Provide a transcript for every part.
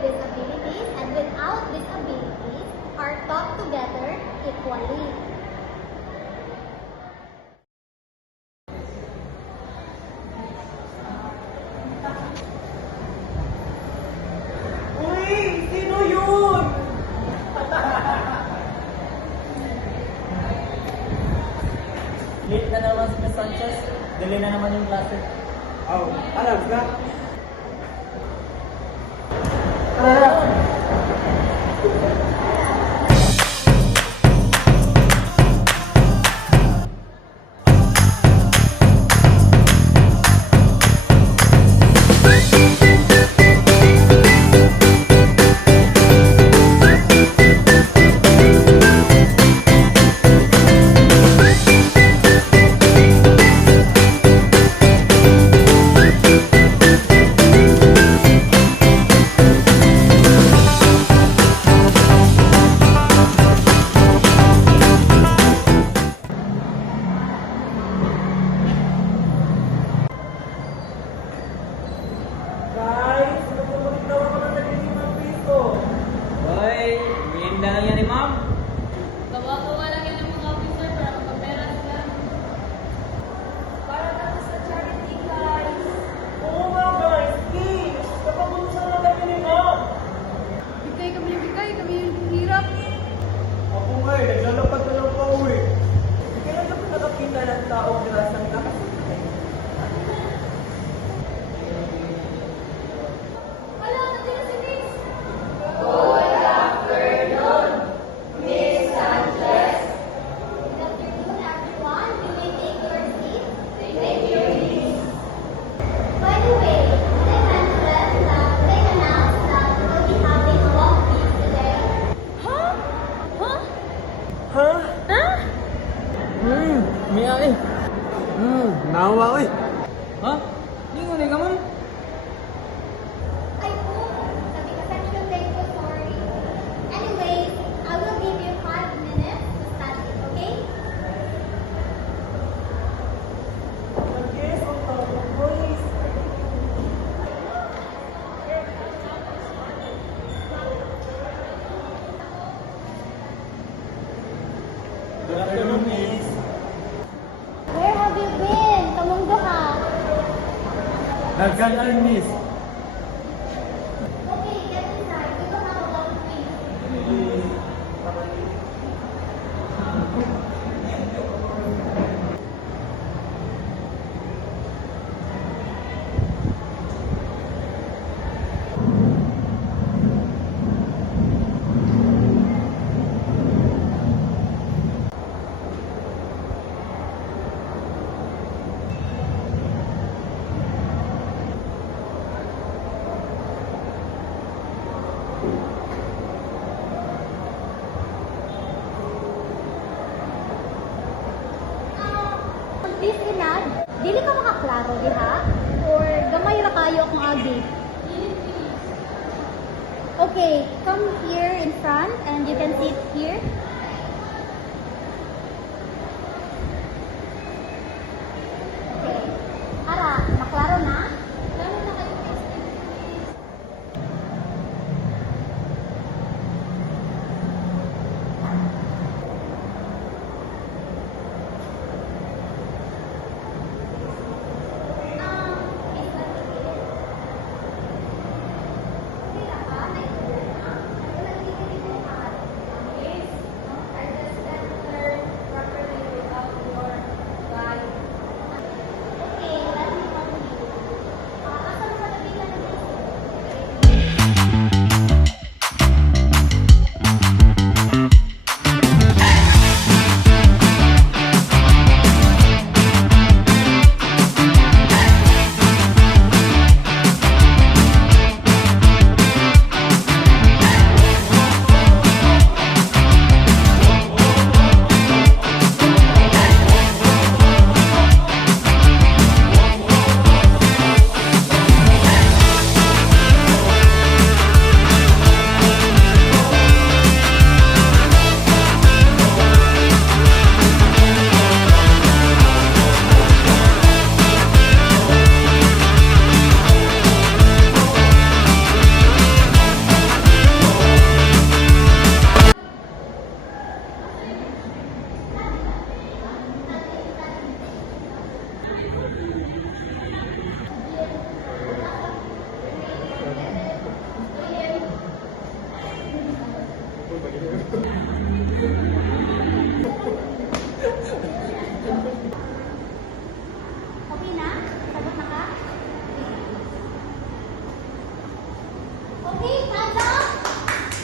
disabilities and without disabilities are taught together equally. Uy! Sino yun? Late na naman si Ms. Sanchez. Delay na naman yung klase. Oh, alam ka? Guys, magpapalik daw ako ng ₱5. Hoy, merienda lang yan ni ma'am. Gawa-gawa lang yan ng mga officer para magpapera sila. Para lang sa charity, guys. Oo nga guys, please! Napabunsa na kami ni Ma'am! Bigay kami yung hirap. Ako nga eh, naglalapad na lang pa uwi. Kailan ka pa nakakita ng taong lasang nakasakay? Wala, nandiyan si Miss. Good afternoon, everyone. You may take your seat. Thank you, Miss. By the way, did I mention that they announced that we will be having a long feast today? Huh? Huh? Ha? Huh? Miya eh. Nawa eh. Ha? Hindi mo ka ma'am? I hope that the section day was sorry. Anyways, I will give you 5 minutes to study, okay? Nag-guess ang tawag boys. Good afternoon, Miss. Where have you been? Tumunggo ka. Nagkalaan, Miss. Okay, get inside. We will have a long feast. Please, Inad, dili ka makaklaro, diha? Or gamay ra kayo akong agi? Okay, come here in front and you can sit here. Okay. Ara, maklaro na? Lalo na kayo, Miss. Okay na? Sagot na ka? Okay, hands up!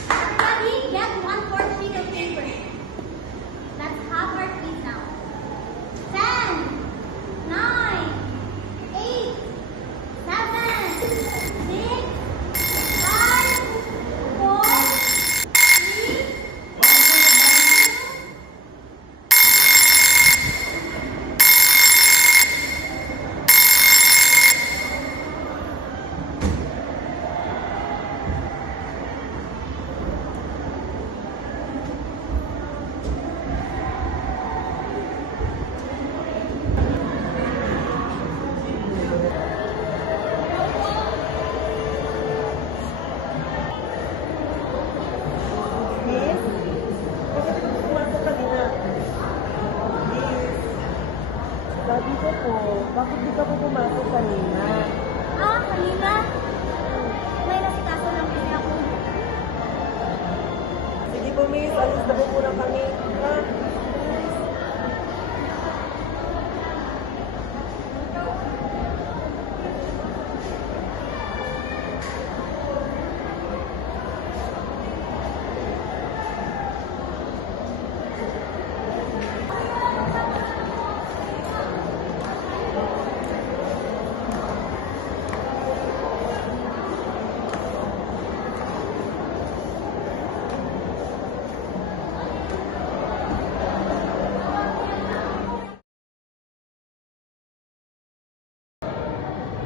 Everybody get 1/4 sheet of paper. Let's have our feet now. 10, 9, 8, 7, 6, 5, 4, 3, Miss? Bakit ka pumasok kanina? Miss? Sabi ko po, bakit di ka po pumasok kanina? kanina. May nasikaso lang kasi ako. Sige po, Miss. Alis na po muna kami. Ha?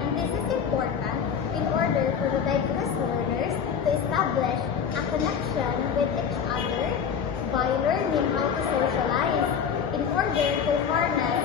And this is important in order for the diverse learners to establish a connection with each other by learning how to socialize in order to harness